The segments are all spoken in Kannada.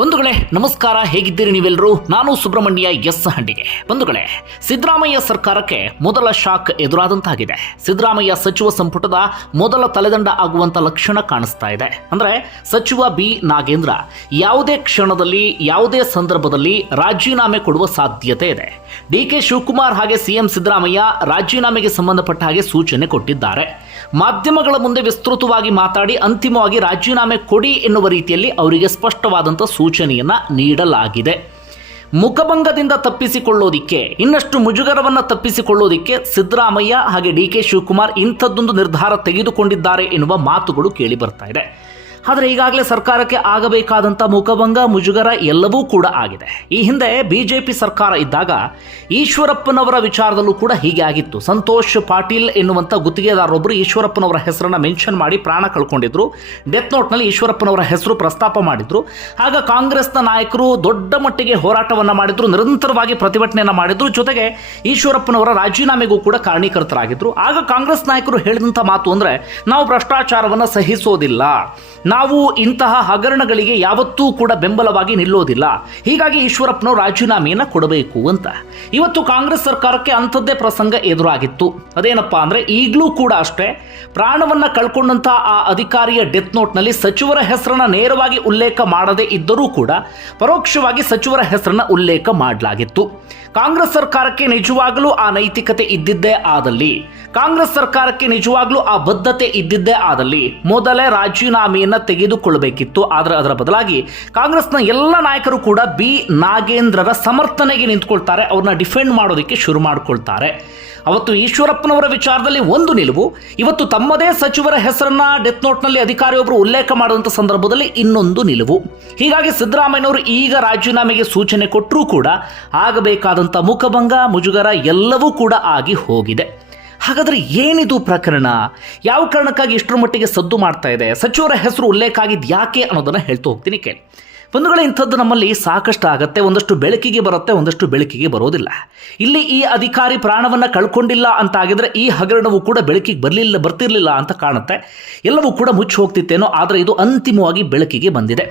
ಬಂಧುಗಳೇ, ನಮಸ್ಕಾರ, ಹೇಗಿದ್ದೀರಿ ನೀವೆಲ್ಲರೂ ನಾನು ಸುಬ್ರಹ್ಮಣ್ಯ ಎಸ್ ಹಂಡಿಗೆ. ಬಂಧುಗಳೇ, ಸಿದ್ದರಾಮಯ್ಯ ಸರ್ಕಾರಕ್ಕೆ ಮೊದಲ ಶಾಕ್ ಎದುರಾದಂತಾಗಿದೆ. ಸಿದ್ದರಾಮಯ್ಯ ಸಚಿವ ಸಂಪುಟದ ಮೊದಲ ತಲೆದಂಡ ಆಗುವಂತ ಲಕ್ಷಣ ಕಾಣಿಸ್ತಾ ಇದೆ. ಅಂದ್ರೆ, ಸಚಿವ ಬಿ ನಾಗೇಂದ್ರ ಯಾವುದೇ ಕ್ಷಣದಲ್ಲಿ, ಯಾವುದೇ ಸಂದರ್ಭದಲ್ಲಿ ರಾಜೀನಾಮೆ ಕೊಡುವ ಸಾಧ್ಯತೆ ಇದೆ. ಡಿ ಕೆ ಶಿವಕುಮಾರ್ ಹಾಗೆ ಸಿಎಂ ಸಿದ್ದರಾಮಯ್ಯ ರಾಜೀನಾಮೆಗೆ ಸಂಬಂಧಪಟ್ಟ ಹಾಗೆ ಸೂಚನೆ ಕೊಟ್ಟಿದ್ದಾರೆ. ಮಾಧ್ಯಮಗಳ ಮುಂದೆ ವಿಸ್ತೃತವಾಗಿ ಮಾತಾಡಿ ಅಂತಿಮವಾಗಿ ರಾಜೀನಾಮೆ ಕೊಡಿ ಎನ್ನುವ ರೀತಿಯಲ್ಲಿ ಅವರಿಗೆ ಸ್ಪಷ್ಟವಾದಂಥ ಸೂಚನೆಯನ್ನು ನೀಡಲಾಗಿದೆ. ಮುಖಭಂಗದಿಂದ ತಪ್ಪಿಸಿಕೊಳ್ಳೋದಿಕ್ಕೆ, ಇನ್ನಷ್ಟು ಮುಜುಗರವನ್ನು ತಪ್ಪಿಸಿಕೊಳ್ಳೋದಿಕ್ಕೆ ಸಿದ್ದರಾಮಯ್ಯ ಹಾಗೆ ಡಿ ಕೆ ಶಿವಕುಮಾರ್ ಇಂಥದ್ದೊಂದು ನಿರ್ಧಾರ ತೆಗೆದುಕೊಂಡಿದ್ದಾರೆ ಎನ್ನುವ ಮಾತುಗಳು ಕೇಳಿ ಬರ್ತಾ ಇದೆ. ಆದರೆ ಈಗಾಗಲೇ ಸರ್ಕಾರಕ್ಕೆ ಆಗಬೇಕಾದಂಥ ಮುಖಭಂಗ, ಮುಜುಗರ ಎಲ್ಲವೂ ಕೂಡ ಆಗಿದೆ. ಈ ಹಿಂದೆ ಬಿಜೆಪಿ ಸರ್ಕಾರ ಇದ್ದಾಗ ಈಶ್ವರಪ್ಪನವರ ವಿಚಾರದಲ್ಲೂ ಕೂಡ ಹೀಗೆ ಆಗಿತ್ತು. ಸಂತೋಷ್ ಪಾಟೀಲ್ ಎನ್ನುವಂಥ ಗುತ್ತಿಗೆದಾರರೊಬ್ಬರು ಈಶ್ವರಪ್ಪನವರ ಹೆಸರನ್ನು ಮೆನ್ಷನ್ ಮಾಡಿ ಪ್ರಾಣ ಕಳ್ಕೊಂಡಿದ್ರು. ಡೆತ್ ನೋಟ್ನಲ್ಲಿ ಈಶ್ವರಪ್ಪನವರ ಹೆಸರು ಪ್ರಸ್ತಾಪ ಮಾಡಿದ್ರು. ಆಗ ಕಾಂಗ್ರೆಸ್ನ ನಾಯಕರು ದೊಡ್ಡ ಮಟ್ಟಿಗೆ ಹೋರಾಟವನ್ನು ಮಾಡಿದ್ರು, ನಿರಂತರವಾಗಿ ಪ್ರತಿಭಟನೆಯನ್ನು ಮಾಡಿದ್ರು. ಜೊತೆಗೆ ಈಶ್ವರಪ್ಪನವರ ರಾಜೀನಾಮೆಗೂ ಕೂಡ ಕಾರಣೀಕರ್ತರಾಗಿದ್ರು ಆಗ ಕಾಂಗ್ರೆಸ್ ನಾಯಕರು ಹೇಳಿದಂಥ ಮಾತು ಅಂದರೆ ನಾವು ಭ್ರಷ್ಟಾಚಾರವನ್ನು ಸಹಿಸೋದಿಲ್ಲ. ನಾವು ಇಂತಹ ಹಗರಣಗಳಿಗೆ ಯಾವತ್ತೂ ಕೂಡ ಬೆಂಬಲವಾಗಿ ನಿಲ್ಲೋದಿಲ್ಲ. ಹೀಗಾಗಿ ಈಶ್ವರಪ್ಪನವರು ರಾಜೀನಾಮೆಯನ್ನು ಕೊಡಬೇಕು ಅಂತ. ಇವತ್ತು ಕಾಂಗ್ರೆಸ್ ಸರ್ಕಾರಕ್ಕೆ ಅಂಥದ್ದೇ ಪ್ರಸಂಗ ಎದುರಾಗಿತ್ತು. ಅದೇನಪ್ಪ ಅಂದರೆ ಈಗಲೂ ಕೂಡ ಅಷ್ಟೇ, ಪ್ರಾಣವನ್ನು ಕಳ್ಕೊಂಡಂತಹ ಆ ಅಧಿಕಾರಿಯ ಡೆತ್ ನೋಟ್ನಲ್ಲಿ ಸಚಿವರ ಹೆಸರನ್ನು ನೇರವಾಗಿ ಉಲ್ಲೇಖ ಮಾಡದೇ ಇದ್ದರೂ ಕೂಡ ಪರೋಕ್ಷವಾಗಿ ಸಚಿವರ ಹೆಸರನ್ನು ಉಲ್ಲೇಖ ಮಾಡಲಾಗಿತ್ತು. ಕಾಂಗ್ರೆಸ್ ಸರ್ಕಾರಕ್ಕೆ ನಿಜವಾಗಲೂ ಆ ನೈತಿಕತೆ ಇದ್ದಿದ್ದೇ ಆದಲ್ಲಿ. ಕಾಂಗ್ರೆಸ್ ಸರ್ಕಾರಕ್ಕೆ ನಿಜವಾಗ್ಲೂ ಆ ಬದ್ಧತೆ ಇದ್ದಿದ್ದೇ ಆದಲ್ಲಿ ಮೊದಲೇ ರಾಜೀನಾಮೆಯನ್ನ ತೆಗೆದುಕೊಳ್ಳಬೇಕಿತ್ತು. ಆದರೆ ಅದರ ಬದಲಾಗಿ ಕಾಂಗ್ರೆಸ್ನ ಎಲ್ಲ ನಾಯಕರು ಕೂಡ ಬಿ ನಾಗೇಂದ್ರರ ಸಮರ್ಥನೆಗೆ ನಿಂತ್ಕೊಳ್ತಾರೆ, ಅವ್ರನ್ನ ಡಿಫೆಂಡ್ ಮಾಡೋದಕ್ಕೆ ಶುರು ಮಾಡ್ಕೊಳ್ತಾರೆ. ಅವತ್ತು ಈಶ್ವರಪ್ಪನವರ ವಿಚಾರದಲ್ಲಿ ಒಂದು ನಿಲುವು, ಇವತ್ತು ತಮ್ಮದೇ ಸಚಿವರ ಹೆಸರನ್ನ ಡೆತ್ ನೋಟ್ನಲ್ಲಿ ಅಧಿಕಾರಿಯೊಬ್ಬರು ಉಲ್ಲೇಖ ಮಾಡುವಂಥ ಸಂದರ್ಭದಲ್ಲಿ ಇನ್ನೊಂದು ನಿಲುವು. ಹೀಗಾಗಿ ಸಿದ್ದರಾಮಯ್ಯನವರು ಈಗ ರಾಜೀನಾಮೆಗೆ ಸೂಚನೆ ಕೊಟ್ಟರೂ ಕೂಡ ಆಗಬೇಕಾದಂಥ ಮುಖಭಂಗ, ಮುಜುಗರ ಎಲ್ಲವೂ ಕೂಡ ಆಗಿ ಹೋಗಿದೆ. ಹಾಗಾದ್ರೆ ಏನಿದು ಪ್ರಕರಣ? ಯಾವ ಕಾರಣಕ್ಕಾಗಿ ಇಷ್ಟರ ಮಟ್ಟಿಗೆ ಸದ್ದು ಮಾಡ್ತಾ ಇದೆ? ಸಚಿವರ ಹೆಸರು ಉಲ್ಲೇಖ ಆಗಿದ್ದು ಯಾಕೆ ಅನ್ನೋದನ್ನ ಹೇಳ್ತಾ ಹೋಗ್ತೀನಿ ಕೇಳಿ. ಬಂಧುಗಳ, ಇಂಥದ್ದು ನಮ್ಮಲ್ಲಿ ಸಾಕಷ್ಟು ಆಗತ್ತೆ, ಒಂದಷ್ಟು ಬೆಳಕಿಗೆ ಬರುತ್ತೆ, ಒಂದಷ್ಟು ಬೆಳಕಿಗೆ ಬರೋದಿಲ್ಲ. ಇಲ್ಲಿ ಈ ಅಧಿಕಾರಿ ಪ್ರಾಣವನ್ನ ಕಳ್ಕೊಂಡಿಲ್ಲ ಅಂತ ಆಗಿದ್ರೆ ಈ ಹಗರಣವು ಕೂಡ ಬೆಳಕಿಗೆ ಬರಲಿಲ್ಲ, ಬರ್ತಿರ್ಲಿಲ್ಲ ಅಂತ ಕಾಣುತ್ತೆ. ಎಲ್ಲವೂ ಕೂಡ ಮುಚ್ಚಿ ಹೋಗ್ತಿತ್ತೇನೋ, ಆದರೆ ಇದು ಅಂತಿಮವಾಗಿ ಬೆಳಕಿಗೆ ಬಂದಿದೆ.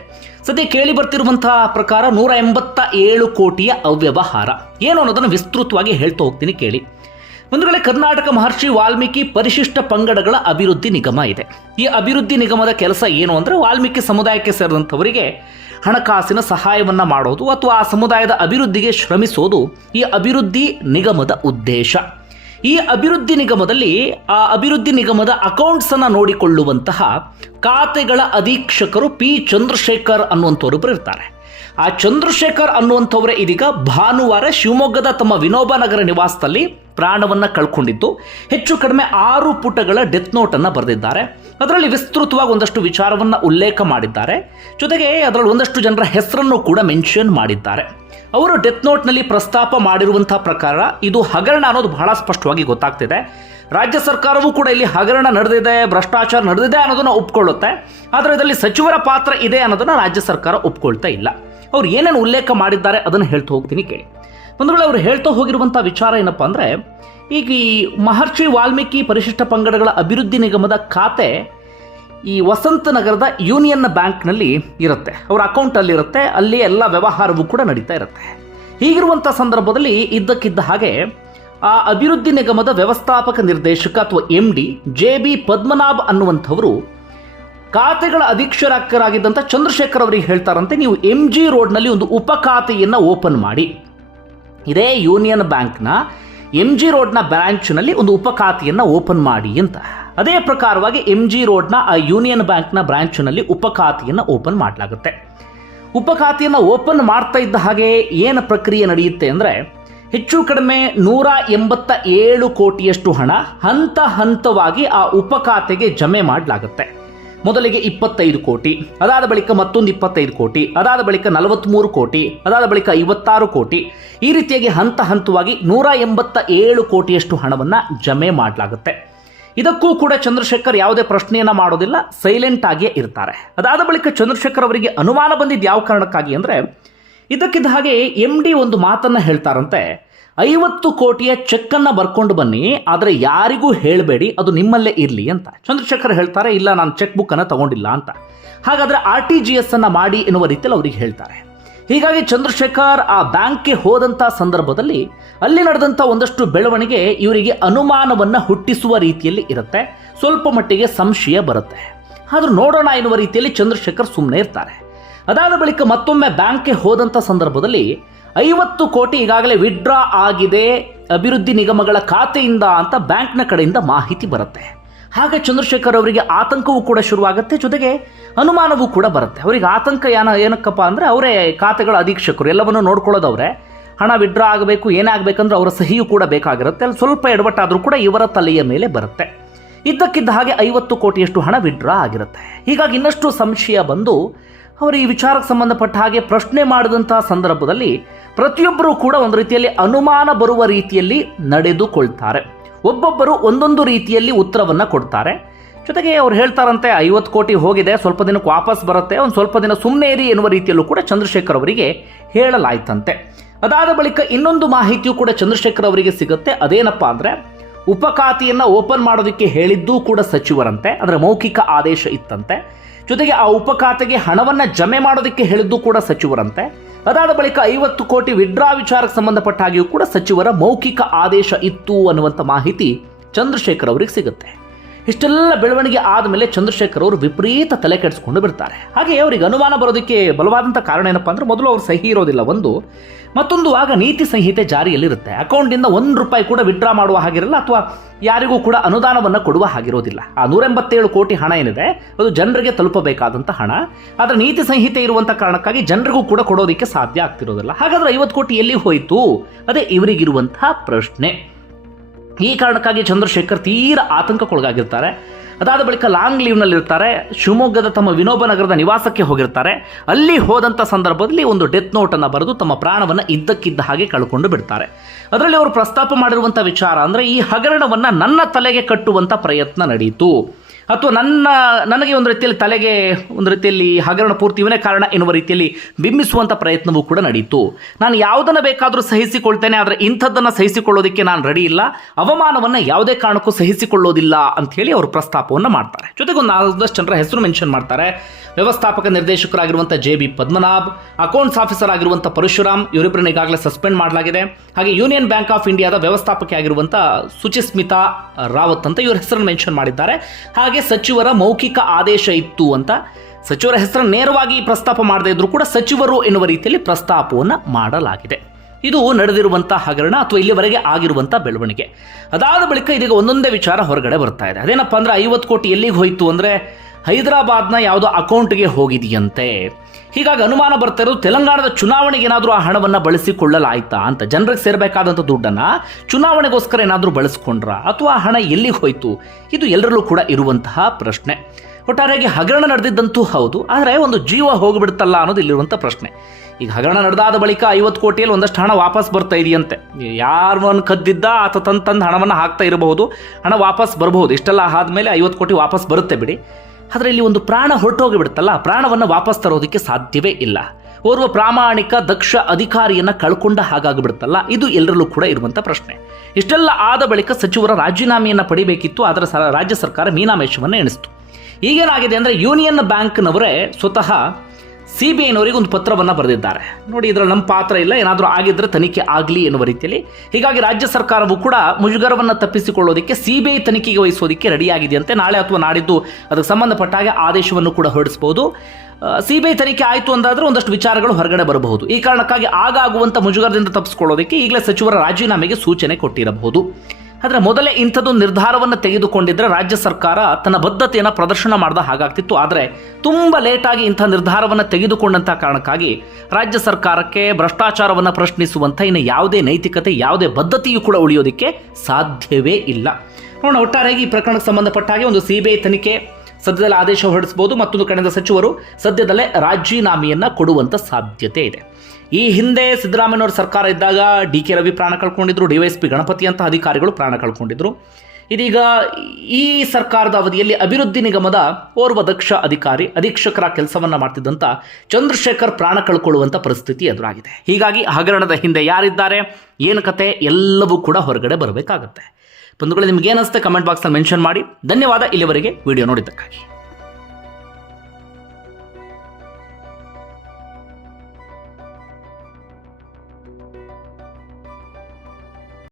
ಸದ್ಯ ಕೇಳಿ ಬರ್ತಿರುವಂತಹ ಪ್ರಕಾರ ನೂರ ಎಂಬತ್ತ ಏಳು ಕೋಟಿಯ ಅವ್ಯವಹಾರ. ಏನು ಅನ್ನೋದನ್ನು ವಿಸ್ತೃತವಾಗಿ ಹೇಳ್ತಾ ಹೋಗ್ತೀನಿ ಕೇಳಿ. ಒಂದು ವೇಳೆ ಕರ್ನಾಟಕ ಮಹರ್ಷಿ ವಾಲ್ಮೀಕಿ ಪರಿಶಿಷ್ಟ ಪಂಗಡಗಳ ಅಭಿವೃದ್ಧಿ ನಿಗಮ ಇದೆ. ಈ ಅಭಿವೃದ್ಧಿ ನಿಗಮದ ಕೆಲಸ ಏನು ಅಂದರೆ ವಾಲ್ಮೀಕಿ ಸಮುದಾಯಕ್ಕೆ ಸೇರಿದಂಥವರಿಗೆ ಹಣಕಾಸಿನ ಸಹಾಯವನ್ನು ಮಾಡೋದು ಅಥವಾ ಆ ಸಮುದಾಯದ ಅಭಿವೃದ್ಧಿಗೆ ಶ್ರಮಿಸೋದು ಈ ಅಭಿವೃದ್ಧಿ ನಿಗಮದ ಉದ್ದೇಶ. ಈ ಅಭಿವೃದ್ಧಿ ನಿಗಮದಲ್ಲಿ ಆ ಅಭಿವೃದ್ಧಿ ನಿಗಮದ ಅಕೌಂಟ್ಸನ್ನು ನೋಡಿಕೊಳ್ಳುವಂತಹ ಖಾತೆಗಳ ಅಧೀಕ್ಷಕರು ಪಿ ಚಂದ್ರಶೇಖರ್ ಅನ್ನುವಂಥವರು ಇರ್ತಾರೆ. ಆ ಚಂದ್ರಶೇಖರ್ ಅನ್ನುವಂಥವರೇ ಇದೀಗ ಭಾನುವಾರ ಶಿವಮೊಗ್ಗದ ತಮ್ಮ ವಿನೋಬ ನಗರ ನಿವಾಸದಲ್ಲಿ ಪ್ರಾಣವನ್ನು ಕಳ್ಕೊಂಡಿದ್ದು, ಹೆಚ್ಚು ಕಡಿಮೆ ಆರು ಪುಟಗಳ ಡೆತ್ ನೋಟ್ ಅನ್ನ ಬರೆದಿದ್ದಾರೆ. ಅದರಲ್ಲಿ ವಿಸ್ತೃತವಾಗಿ ಒಂದಷ್ಟು ವಿಚಾರವನ್ನ ಉಲ್ಲೇಖ ಮಾಡಿದ್ದಾರೆ. ಜೊತೆಗೆ ಅದರಲ್ಲಿ ಒಂದಷ್ಟು ಜನರ ಹೆಸರನ್ನು ಕೂಡ ಮೆನ್ಷನ್ ಮಾಡಿದ್ದಾರೆ. ಅವರು ಡೆತ್ ನೋಟ್ನಲ್ಲಿ ಪ್ರಸ್ತಾಪ ಮಾಡಿರುವಂತಹ ಪ್ರಕಾರ ಇದು ಹಗರಣ ಅನ್ನೋದು ಬಹಳ ಸ್ಪಷ್ಟವಾಗಿ ಗೊತ್ತಾಗ್ತಿದೆ. ರಾಜ್ಯ ಸರ್ಕಾರವೂ ಕೂಡ ಇಲ್ಲಿ ಹಗರಣ ನಡೆದಿದೆ, ಭ್ರಷ್ಟಾಚಾರ ನಡೆದಿದೆ ಅನ್ನೋದನ್ನ ಒಪ್ಕೊಳ್ಳುತ್ತೆ. ಆದರೆ ಇದರಲ್ಲಿ ಸಚಿವರ ಪಾತ್ರ ಇದೆ ಅನ್ನೋದನ್ನ ರಾಜ್ಯ ಸರ್ಕಾರ ಒಪ್ಕೊಳ್ತಾ ಇಲ್ಲ. ಅವ್ರು ಏನೇನು ಉಲ್ಲೇಖ ಮಾಡಿದ್ದಾರೆ ಅದನ್ನು ಹೇಳ್ತಾ ಹೋಗ್ತೀನಿ ಕೇಳಿ. ವೇಳೆ ಅವರು ಹೇಳ್ತಾ ಹೋಗಿರುವಂಥ ವಿಚಾರ ಏನಪ್ಪ ಅಂದರೆ, ಈಗ ಈ ಮಹರ್ಷಿ ವಾಲ್ಮೀಕಿ ಪರಿಶಿಷ್ಟ ಪಂಗಡಗಳ ಅಭಿವೃದ್ಧಿ ನಿಗಮದ ಖಾತೆ ಈ ವಸಂತ ನಗರದ ಯೂನಿಯನ್ ಬ್ಯಾಂಕ್ನಲ್ಲಿ ಇರುತ್ತೆ. ಅವರ ಅಕೌಂಟಲ್ಲಿ ಇರುತ್ತೆ, ಅಲ್ಲಿ ಎಲ್ಲ ವ್ಯವಹಾರವೂ ಕೂಡ ನಡೀತಾ ಇರುತ್ತೆ. ಹೀಗಿರುವಂಥ ಸಂದರ್ಭದಲ್ಲಿ ಇದ್ದಕ್ಕಿದ್ದ ಹಾಗೆ, ಆ ಅಭಿವೃದ್ಧಿ ನಿಗಮದ ವ್ಯವಸ್ಥಾಪಕ ನಿರ್ದೇಶಕ ಅಥವಾ M D J B Padmanabh ಅನ್ನುವಂಥವರು ಖಾತೆಗಳ ಅಧೀಕ್ಷರಾಗಿದ್ದಂಥ ಚಂದ್ರಶೇಖರ್ ಅವರಿಗೆ ಹೇಳ್ತಾರಂತೆ, ನೀವು ಎಂ ಜಿ ರೋಡ್ನಲ್ಲಿ ಒಂದು ಉಪ ಖಾತೆಯನ್ನು ಓಪನ್ ಮಾಡಿ. ಇದೇ ಯೂನಿಯನ್ ಬ್ಯಾಂಕ್ನ ಎಂ ಜಿ ರೋಡ್ನ ಬ್ರಾಂಚ್ನಲ್ಲಿ ಒಂದು ಉಪ ಖಾತೆಯನ್ನು ಓಪನ್ ಮಾಡಿ ಅಂತ. ಅದೇ ಪ್ರಕಾರವಾಗಿ ಎಂ ಜಿ ರೋಡ್ನ ಆ ಯೂನಿಯನ್ ಬ್ಯಾಂಕ್ನ ಬ್ರಾಂಚ್ನಲ್ಲಿ ಉಪ ಖಾತೆಯನ್ನು ಓಪನ್ ಮಾಡಲಾಗುತ್ತೆ. ಉಪ ಖಾತೆಯನ್ನು ಓಪನ್ ಮಾಡ್ತಾ ಇದ್ದ ಹಾಗೆ ಏನು ಪ್ರಕ್ರಿಯೆ ನಡೆಯುತ್ತೆ ಅಂದರೆ, ಹೆಚ್ಚು ಕಡಿಮೆ ನೂರ ಎಂಬತ್ತ ಏಳು ಕೋಟಿಯಷ್ಟು ಹಣ ಹಂತ ಹಂತವಾಗಿ ಆ ಉಪ ಖಾತೆಗೆ ಜಮೆ ಮಾಡಲಾಗುತ್ತೆ. ಮೊದಲಿಗೆ ಇಪ್ಪತ್ತೈದು ಕೋಟಿ, ಅದಾದ ಬಳಿಕ ಮತ್ತೊಂದು ಇಪ್ಪತ್ತೈದು ಕೋಟಿ, ಅದಾದ ಬಳಿಕ ನಲವತ್ತ್ಮೂರು ಕೋಟಿ, ಅದಾದ ಬಳಿಕ ಐವತ್ತಾರು ಕೋಟಿ. ಈ ರೀತಿಯಾಗಿ ಹಂತ ಹಂತವಾಗಿ ನೂರ ಎಂಬತ್ತ ಏಳು ಕೋಟಿಯಷ್ಟು ಹಣವನ್ನು ಜಮೆ ಮಾಡಲಾಗುತ್ತೆ. ಇದಕ್ಕೂ ಕೂಡ ಚಂದ್ರಶೇಖರ್ ಯಾವುದೇ ಪ್ರಶ್ನೆಯನ್ನು ಮಾಡೋದಿಲ್ಲ ಸೈಲೆಂಟ್ ಆಗಿಯೇ ಇರ್ತಾರೆ. ಅದಾದ ಬಳಿಕ ಚಂದ್ರಶೇಖರ್ ಅವರಿಗೆ ಅನುಮಾನ ಬಂದಿದ್ದು ಯಾವ ಕಾರಣಕ್ಕಾಗಿ ಅಂದರೆ, ಇದಕ್ಕಿದ್ದ ಹಾಗೆ ಎಂ ಡಿ ಒಂದು ಮಾತನ್ನು ಹೇಳ್ತಾರಂತೆ ಐವತ್ತು ಕೋಟಿಯ ಚೆಕ್ ಅನ್ನ ಬರ್ಕೊಂಡು ಬನ್ನಿ, ಆದರೆ ಯಾರಿಗೂ ಹೇಳಬೇಡಿ, ಅದು ನಿಮ್ಮಲ್ಲೇ ಇರಲಿ ಅಂತ. ಚಂದ್ರಶೇಖರ್ ಹೇಳ್ತಾರೆ, ಇಲ್ಲ, ನಾನು ಚೆಕ್ ಬುಕ್ ಅನ್ನ ತಗೊಂಡಿಲ್ಲ ಅಂತ. ಹಾಗಾದ್ರೆ ಆರ್ ಟಿ ಜಿ ಎಸ್ ಅನ್ನ ಮಾಡಿ ಎನ್ನುವ ರೀತಿಯಲ್ಲಿ ಅವರಿಗೆ ಹೇಳ್ತಾರೆ. ಹೀಗಾಗಿ ಚಂದ್ರಶೇಖರ್ ಆ ಬ್ಯಾಂಕ್ಗೆ ಹೋದಂಥ ಸಂದರ್ಭದಲ್ಲಿ ಅಲ್ಲಿ ನಡೆದಂಥ ಒಂದಷ್ಟು ಬೆಳವಣಿಗೆ ಇವರಿಗೆ ಅನುಮಾನವನ್ನ ಹುಟ್ಟಿಸುವ ರೀತಿಯಲ್ಲಿ ಇರುತ್ತೆ. ಸ್ವಲ್ಪ ಮಟ್ಟಿಗೆ ಸಂಶಯ ಬರುತ್ತೆ. ಆದ್ರೂ ನೋಡೋಣ ಎನ್ನುವ ರೀತಿಯಲ್ಲಿ ಚಂದ್ರಶೇಖರ್ ಸುಮ್ಮನೆ ಇರ್ತಾರೆ. ಅದಾದ ಬಳಿಕ ಮತ್ತೊಮ್ಮೆ ಬ್ಯಾಂಕ್ಗೆ ಹೋದಂಥ ಸಂದರ್ಭದಲ್ಲಿ ಐವತ್ತು ಕೋಟಿ ಈಗಾಗಲೇ ವಿಡ್ರಾ ಆಗಿದೆ. ಅಭಿವೃದ್ಧಿ ನಿಗಮಗಳ ಖಾತೆಯಿಂದ ಅಂತ ಬ್ಯಾಂಕ್ನ ಕಡೆಯಿಂದ ಮಾಹಿತಿ ಬರುತ್ತೆ. ಹಾಗೆ ಚಂದ್ರಶೇಖರ್ ಅವರಿಗೆ ಆತಂಕವೂ ಕೂಡ ಶುರುವಾಗುತ್ತೆ. ಜೊತೆಗೆ ಅನುಮಾನವೂ ಕೂಡ ಬರುತ್ತೆ. ಅವರಿಗೆ ಆತಂಕ ಏನ ಏನಕ್ಕಪ್ಪ ಅಂದರೆ ಅವರೇ ಖಾತೆಗಳ ಅಧೀಕ್ಷಕರು, ಎಲ್ಲವನ್ನೂ ಅವರೇ ಹಣ ವಿಡ್ರಾ ಆಗಬೇಕು ಏನಾಗಬೇಕಂದ್ರೆ ಅವರ ಸಹಿಯೂ ಕೂಡ ಬೇಕಾಗಿರುತ್ತೆ. ಅಲ್ಲಿ ಸ್ವಲ್ಪ ಎಡವಟ್ಟಾದರೂ ಕೂಡ ಇವರ ತಲೆಯ ಮೇಲೆ ಬರುತ್ತೆ. ಇದ್ದಕ್ಕಿದ್ದ ಹಾಗೆ ಐವತ್ತು ಕೋಟಿಯಷ್ಟು ಹಣ ವಿಡ್ರಾ ಆಗಿರುತ್ತೆ. ಹೀಗಾಗಿ ಇನ್ನಷ್ಟು ಸಂಶಯ ಬಂದು ಅವರು ಈ ವಿಚಾರಕ್ಕೆ ಸಂಬಂಧಪಟ್ಟ ಹಾಗೆ ಪ್ರಶ್ನೆ ಮಾಡಿದಂತಹ ಸಂದರ್ಭದಲ್ಲಿ ಪ್ರತಿಯೊಬ್ಬರೂ ಕೂಡ ಒಂದು ರೀತಿಯಲ್ಲಿ ಅನುಮಾನ ಬರುವ ರೀತಿಯಲ್ಲಿ ನಡೆದುಕೊಳ್ತಾರೆ. ಒಬ್ಬೊಬ್ಬರು ಒಂದೊಂದು ರೀತಿಯಲ್ಲಿ ಉತ್ತರವನ್ನು ಕೊಡ್ತಾರೆ. ಜೊತೆಗೆ ಅವ್ರು ಹೇಳ್ತಾರಂತೆ, ಐವತ್ತು ಕೋಟಿ ಹೋಗಿದೆ, ಸ್ವಲ್ಪ ದಿನಕ್ಕೆ ವಾಪಸ್ ಬರುತ್ತೆ, ಒಂದು ಸ್ವಲ್ಪ ದಿನ ಸುಮ್ಮನೆ ಇರಿ ಎನ್ನುವ ರೀತಿಯಲ್ಲೂ ಕೂಡ ಚಂದ್ರಶೇಖರ್ ಅವರಿಗೆ ಹೇಳಲಾಯ್ತಂತೆ. ಅದಾದ ಬಳಿಕ ಇನ್ನೊಂದು ಮಾಹಿತಿಯೂ ಕೂಡ ಚಂದ್ರಶೇಖರ್ ಅವರಿಗೆ ಸಿಗುತ್ತೆ. ಅದೇನಪ್ಪ ಅಂದರೆ, ಉಪಖಾತೆಯನ್ನು ಓಪನ್ ಮಾಡೋದಕ್ಕೆ ಹೇಳಿದ್ದೂ ಕೂಡ ಸಚಿವರಂತೆ, ಅಂದ್ರೆ ಮೌಖಿಕ ಆದೇಶ ಇತ್ತಂತೆ. ಜೊತೆಗೆ ಆ ಉಪಖಾತೆಗೆ ಹಣವನ್ನು ಜಮೆ ಮಾಡೋದಕ್ಕೆ ಹೇಳಿದ್ದು ಕೂಡ ಸಚಿವರಂತೆ. ಅದಾದ ಬಳಿಕ ಐವತ್ತು ಕೋಟಿ ವಿಡ್ರಾ ವಿಚಾರಕ್ಕೆ ಸಂಬಂಧಪಟ್ಟ ಹಾಗೆಯೂ ಕೂಡ ಸಚಿವರ ಮೌಖಿಕ ಆದೇಶ ಇತ್ತು ಅನ್ನುವಂಥ ಮಾಹಿತಿ ಚಂದ್ರಶೇಖರ್ ಅವರಿಗೆ ಸಿಗುತ್ತೆ. ಇಷ್ಟೆಲ್ಲ ಬೆಳವಣಿಗೆ ಆದಮೇಲೆ ಚಂದ್ರಶೇಖರ್ ಅವರು ವಿಪರೀತ ತಲೆ ಕೆಡಿಸ್ಕೊಂಡು ಬಿಡ್ತಾರೆ. ಹಾಗೆ ಅವರಿಗೆ ಅನುಮಾನ ಬರೋದಕ್ಕೆ ಬಲವಾದಂಥ ಕಾರಣ ಏನಪ್ಪ ಅಂದ್ರೆ ಮೊದಲು ಅವ್ರು ಸಹಿ ಇರೋದಿಲ್ಲ ಒಂದು, ಮತ್ತೊಂದು ಆಗ ನೀತಿ ಸಂಹಿತೆ ಜಾರಿಯಲ್ಲಿರುತ್ತೆ. ಅಕೌಂಟಿಂದ ಒಂದು ರೂಪಾಯಿ ಕೂಡ ವಿಡ್ರಾ ಮಾಡುವ ಹಾಗಿರಲ್ಲ ಅಥವಾ ಯಾರಿಗೂ ಕೂಡ ಅನುದಾನವನ್ನು ಕೊಡುವ ಹಾಗಿರೋದಿಲ್ಲ. ಆ ನೂರ ಎಂಬತ್ತೇಳು ಕೋಟಿ ಹಣ ಏನಿದೆ, ಅದು ಜನರಿಗೆ ತಲುಪಬೇಕಾದಂಥ ಹಣ. ಆದರೆ ನೀತಿ ಸಂಹಿತೆ ಇರುವಂಥ ಕಾರಣಕ್ಕಾಗಿ ಜನರಿಗೂ ಕೂಡ ಕೊಡೋದಕ್ಕೆ ಸಾಧ್ಯ ಆಗ್ತಿರೋದಿಲ್ಲ. ಹಾಗಾದರೆ ಐವತ್ತು ಕೋಟಿ ಎಲ್ಲಿ ಹೋಯಿತು? ಅದೇ ಇವರಿಗಿರುವಂತಹ ಪ್ರಶ್ನೆ. ಈ ಕಾರಣಕ್ಕಾಗಿ ಚಂದ್ರಶೇಖರ್ ತೀರ ಆತಂಕಕ್ಕೊಳಗಾಗಿರ್ತಾರೆ. ಅದಾದ ಬಳಿಕ ಲಾಂಗ್ ಲೀವ್ನಲ್ಲಿರ್ತಾರೆ. ಶಿವಮೊಗ್ಗದ ತಮ್ಮ ವಿನೋಬ ನಗರದ ನಿವಾಸಕ್ಕೆ ಹೋಗಿರ್ತಾರೆ. ಅಲ್ಲಿ ಹೋದಂಥ ಸಂದರ್ಭದಲ್ಲಿ ಒಂದು ಡೆತ್ ನೋಟನ್ನು ಬರೆದು ತಮ್ಮ ಪ್ರಾಣವನ್ನು ಇದ್ದಕ್ಕಿದ್ದ ಹಾಗೆ ಕಳ್ಕೊಂಡು ಬಿಡ್ತಾರೆ. ಅದರಲ್ಲಿ ಅವರು ಪ್ರಸ್ತಾಪ ಮಾಡಿರುವಂಥ ವಿಚಾರ ಅಂದರೆ ಈ ಹಗರಣವನ್ನು ನನ್ನ ತಲೆಗೆ ಕಟ್ಟುವಂಥ ಪ್ರಯತ್ನ ನಡೆಯಿತು ಅಥವಾ ನನ್ನ, ನನಗೆ ಒಂದು ರೀತಿಯಲ್ಲಿ ತಲೆಗೆ ಒಂದು ರೀತಿಯಲ್ಲಿ ಹಗರಣ ಪೂರ್ತಿ ಇವನೇ ಕಾರಣ ಎನ್ನುವ ರೀತಿಯಲ್ಲಿ ಬಿಂಬಿಸುವಂಥ ಪ್ರಯತ್ನವೂ ಕೂಡ ನಡೆಯಿತು ನಾನು ಯಾವುದನ್ನು ಬೇಕಾದರೂ ಸಹಿಸಿಕೊಳ್ತೇನೆ, ಆದರೆ ಇಂಥದ್ದನ್ನು ಸಹಿಸಿಕೊಳ್ಳೋದಕ್ಕೆ ನಾನು ರೆಡಿ ಇಲ್ಲ. ಅವಮಾನವನ್ನು ಯಾವುದೇ ಕಾರಣಕ್ಕೂ ಸಹಿಸಿಕೊಳ್ಳೋದಿಲ್ಲ ಅಂತ ಹೇಳಿ ಅವರು ಪ್ರಸ್ತಾಪವನ್ನು ಮಾಡ್ತಾರೆ. ಜೊತೆಗೆ ಒಂದು ನಾಲ್ಕಷ್ಟು ಜನರ ಹೆಸರು ಮೆನ್ಷನ್ ಮಾಡ್ತಾರೆ. ವ್ಯವಸ್ಥಾಪಕ ನಿರ್ದೇಶಕರಾಗಿರುವಂಥ J B Padmanabh accounts officer ಆಗಿರುವಂಥ ಪರಶುರಾಮ್, ಇವರಿಬ್ಬರನ್ನ ಈಗಾಗಲೇ ಸಸ್ಪೆಂಡ್ ಮಾಡಲಾಗಿದೆ. ಹಾಗೆ ಯೂನಿಯನ್ ಬ್ಯಾಂಕ್ ಆಫ್ ಇಂಡಿಯಾದ ವ್ಯವಸ್ಥಾಪಕ ಆಗಿರುವಂಥ ಸುಚಿಸ್ಮಿತಾ ರಾವತ್ ಅಂತ ಇವರ ಹೆಸರನ್ನು ಮೆನ್ಷನ್ ಮಾಡಿದ್ದಾರೆ. ಹಾಗೆ ಸಚಿವರ ಮೌಖಿಕ ಆದೇಶ ಇತ್ತು ಅಂತ ಸಚಿವರ ಹೆಸರು ನೇರವಾಗಿ ಪ್ರಸ್ತಾಪ ಮಾಡದೇ ಇದ್ರೂ ಕೂಡ ಸಚಿವರು ಎನ್ನುವ ರೀತಿಯಲ್ಲಿ ಪ್ರಸ್ತಾಪವನ್ನು ಮಾಡಲಾಗಿದೆ. ಇದು ನಡೆದಿರುವಂತಹ ಹಗರಣ ಅಥವಾ ಇಲ್ಲಿವರೆಗೆ ಆಗಿರುವಂಥ ಬೆಳವಣಿಗೆ. ಅದಾದ ಬಳಿಕ ಇದೀಗ ಒಂದೊಂದೇ ವಿಚಾರ ಹೊರಗಡೆ ಬರ್ತಾ ಇದೆ. ಅದೇನಪ್ಪ ಅಂದ್ರೆ ಐವತ್ತು ಕೋಟಿ ಎಲ್ಲಿಗೆ ಹೋಯಿತು ಅಂದರೆ ಹೈದರಾಬಾದ್ನ ಯಾವುದೋ ಅಕೌಂಟ್ಗೆ ಹೋಗಿದೆಯಂತೆ. ಹೀಗಾಗಿ ಅನುಮಾನ ಬರ್ತಾ ಇರೋದು ತೆಲಂಗಾಣದ ಚುನಾವಣೆಗೆ ಏನಾದರೂ ಆ ಹಣವನ್ನು ಬಳಸಿಕೊಳ್ಳಲಾಯ್ತಾ ಅಂತ. ಜನರಿಗೆ ಸೇರಬೇಕಾದಂಥ ದುಡ್ಡನ್ನು ಚುನಾವಣೆಗೋಸ್ಕರ ಏನಾದರೂ ಬಳಸ್ಕೊಂಡ್ರಾ? ಅಥವಾ ಹಣ ಎಲ್ಲಿಗೆ ಹೋಯಿತು? ಇದು ಎಲ್ಲರಲ್ಲೂ ಕೂಡ ಇರುವಂತಹ ಪ್ರಶ್ನೆ. ಒಟ್ಟಾರೆಯಾಗಿ ಹಗರಣ ನಡೆದಿದ್ದಂತೂ ಹೌದು, ಆದರೆ ಒಂದು ಜೀವ ಹೋಗಿಬಿಡುತ್ತಲ್ಲ ಅನ್ನೋದು ಇಲ್ಲಿರುವಂಥ ಪ್ರಶ್ನೆ. ಈಗ ಹಗರಣ ನಡೆದಾದ ಬಳಿಕ ಐವತ್ತು ಕೋಟಿಯಲ್ಲಿ ಒಂದಷ್ಟು ಹಣ ವಾಪಸ್ ಬರ್ತಾ ಇದೆಯಂತೆ. ಯಾರನ್ನು ಕದ್ದಿದ್ದ ಆತ ತಂದು ತಂದು ಹಣವನ್ನು ಹಾಕ್ತಾ ಇರಬಹುದು. ಹಣ ವಾಪಸ್ ಬರಬಹುದು. ಇಷ್ಟೆಲ್ಲ ಆದಮೇಲೆ ಐವತ್ತು ಕೋಟಿ ವಾಪಸ್ ಬರುತ್ತೆ ಬಿಡಿ. ಆದರೆ ಇಲ್ಲಿ ಒಂದು ಪ್ರಾಣ ಹೊರಟೋಗಿ ಬಿಡುತ್ತಲ್ಲ ಪ್ರಾಣವನ್ನು ವಾಪಸ್ ತರೋದಕ್ಕೆ ಸಾಧ್ಯವೇ ಇಲ್ಲ. ಓರ್ವ ಪ್ರಾಮಾಣಿಕ, ದಕ್ಷ ಅಧಿಕಾರಿಯನ್ನು ಕಳ್ಕೊಂಡ ಹಾಗಾಗಿಬಿಡುತ್ತಲ್ಲ, ಇದು ಎಲ್ಲರಲ್ಲೂ ಕೂಡ ಇರುವಂಥ ಪ್ರಶ್ನೆ. ಇಷ್ಟೆಲ್ಲ ಆದ ಬಳಿಕ ಸಚಿವರ ರಾಜೀನಾಮೆಯನ್ನು ಪಡಿಬೇಕಿತ್ತು ಆದರೆ ರಾಜ್ಯ ಸರ್ಕಾರ ಮೀನಾಮೇಶವನ್ನು ಎಣಿಸಿತು. ಈಗೇನಾಗಿದೆ ಅಂದರೆ ಯೂನಿಯನ್ ಬ್ಯಾಂಕ್ನವರೇ ಸ್ವತಃ ಸಿ ಬಿ ಐನವರಿಗೆ ಒಂದು ಪತ್ರವನ್ನು ಬರೆದಿದ್ದಾರೆ. ನೋಡಿ, ಇದರಲ್ಲಿ ನಮ್ಮ ಪಾತ್ರ ಇಲ್ಲ, ಏನಾದರೂ ಆಗಿದ್ರೆ ತನಿಖೆ ಆಗಲಿ ಎನ್ನುವ ರೀತಿಯಲ್ಲಿ. ಹೀಗಾಗಿ ರಾಜ್ಯ ಸರ್ಕಾರವು ಕೂಡ ಮುಜುಗರವನ್ನು ತಪ್ಪಿಸಿಕೊಳ್ಳೋದಕ್ಕೆ ಸಿ ಬಿ ಐ ತನಿಖೆಗೆ ವಹಿಸೋದಕ್ಕೆ ರೆಡಿಯಾಗಿದೆಯಂತೆ. ನಾಳೆ ಅಥವಾ ನಾಡಿದ್ದು ಅದಕ್ಕೆ ಸಂಬಂಧಪಟ್ಟ ಹಾಗೆ ಆದೇಶವನ್ನು ಕೂಡ ಹೊರಡಿಸಬಹುದು. ಸಿ ಬಿ ಐ ತನಿಖೆ ಆಯಿತು ಅಂದಾದರೂ ಒಂದಷ್ಟು ವಿಚಾರಗಳು ಹೊರಗಡೆ ಬರಬಹುದು. ಈ ಕಾರಣಕ್ಕಾಗಿ ಆಗಾಗುವಂಥ ಮುಜುಗರದಿಂದ ತಪ್ಪಿಸಿಕೊಳ್ಳೋದಕ್ಕೆ ಈಗಲೇ ಸಚಿವರ ರಾಜೀನಾಮೆಗೆ ಸೂಚನೆ ಕೊಟ್ಟಿರಬಹುದು. ಆದರೆ ಮೊದಲೇ ಇಂಥದ್ದು ನಿರ್ಧಾರವನ್ನು ತೆಗೆದುಕೊಂಡಿದ್ರೆ ರಾಜ್ಯ ಸರ್ಕಾರ ತನ್ನ ಬದ್ಧತೆಯನ್ನು ಪ್ರದರ್ಶನ ಮಾಡಿದ ಹಾಗಾಗ್ತಿತ್ತು. ಆದರೆ ತುಂಬ ಲೇಟಾಗಿ ಇಂಥ ನಿರ್ಧಾರವನ್ನು ತೆಗೆದುಕೊಂಡಂಥ ಕಾರಣಕ್ಕಾಗಿ ರಾಜ್ಯ ಸರ್ಕಾರಕ್ಕೆ ಭ್ರಷ್ಟಾಚಾರವನ್ನು ಪ್ರಶ್ನಿಸುವಂಥ ಇನ್ನು ಯಾವುದೇ ನೈತಿಕತೆ, ಯಾವುದೇ ಬದ್ಧತೆಯೂ ಕೂಡ ಉಳಿಯೋದಕ್ಕೆ ಸಾಧ್ಯವೇ ಇಲ್ಲ. ನೋಡೋಣ, ಒಟ್ಟಾರೆಯಾಗಿ ಈ ಪ್ರಕರಣಕ್ಕೆ ಸಂಬಂಧಪಟ್ಟ ಹಾಗೆ ಒಂದು ಸಿಬಿಐ ತನಿಖೆ ಸದ್ಯದಲ್ಲೇ ಆದೇಶ ಹೊರಡಿಸಬಹುದು. ಮತ್ತೊಂದು ಕಡೆಯಿಂದ ಸಚಿವರು ಸದ್ಯದಲ್ಲೇ ರಾಜೀನಾಮೆಯನ್ನ ಕೊಡುವಂತ ಸಾಧ್ಯತೆ ಇದೆ. ಈ ಹಿಂದೆ ಸಿದ್ದರಾಮಯ್ಯನವರ ಸರ್ಕಾರ ಇದ್ದಾಗ ಡಿ ಕೆ ರವಿ ಪ್ರಾಣ ಕಳ್ಕೊಂಡಿದ್ರು ಡಿವೈಎಸ್ಪಿ ಗಣಪತಿ ಅಂತ ಅಧಿಕಾರಿಗಳು ಪ್ರಾಣ ಕಳ್ಕೊಂಡಿದ್ರು. ಇದೀಗ ಈ ಸರ್ಕಾರದ ಅವಧಿಯಲ್ಲಿ ಅಭಿವೃದ್ಧಿ ನಿಗಮದ ಓರ್ವ ದಕ್ಷ ಅಧಿಕಾರಿ, ಅಧೀಕ್ಷಕರ ಕೆಲಸವನ್ನ ಮಾಡ್ತಿದ್ದಂಥ ಚಂದ್ರಶೇಖರ್ ಪ್ರಾಣ ಕಳ್ಕೊಳ್ಳುವಂಥ ಪರಿಸ್ಥಿತಿ ಎದುರಾಗಿದೆ. ಹೀಗಾಗಿ ಹಗರಣದ ಹಿಂದೆ ಯಾರಿದ್ದಾರೆ, ಏನು ಕತೆ, ಎಲ್ಲವೂ ಕೂಡ ಹೊರಗಡೆ ಬರಬೇಕಾಗತ್ತೆ. ಬಂಧುಗಳು ನಿಮ್ಗೆ ಏನಿಸುತ್ತೆ ಕಮೆಂಟ್ ಬಾಕ್ಸ್ನಲ್ಲಿ ಮೆನ್ಷನ್ ಮಾಡಿ. ಧನ್ಯವಾದ ಇಲ್ಲಿವರೆಗೆ ವಿಡಿಯೋ ನೋಡಿದ್ದಕ್ಕಾಗಿ.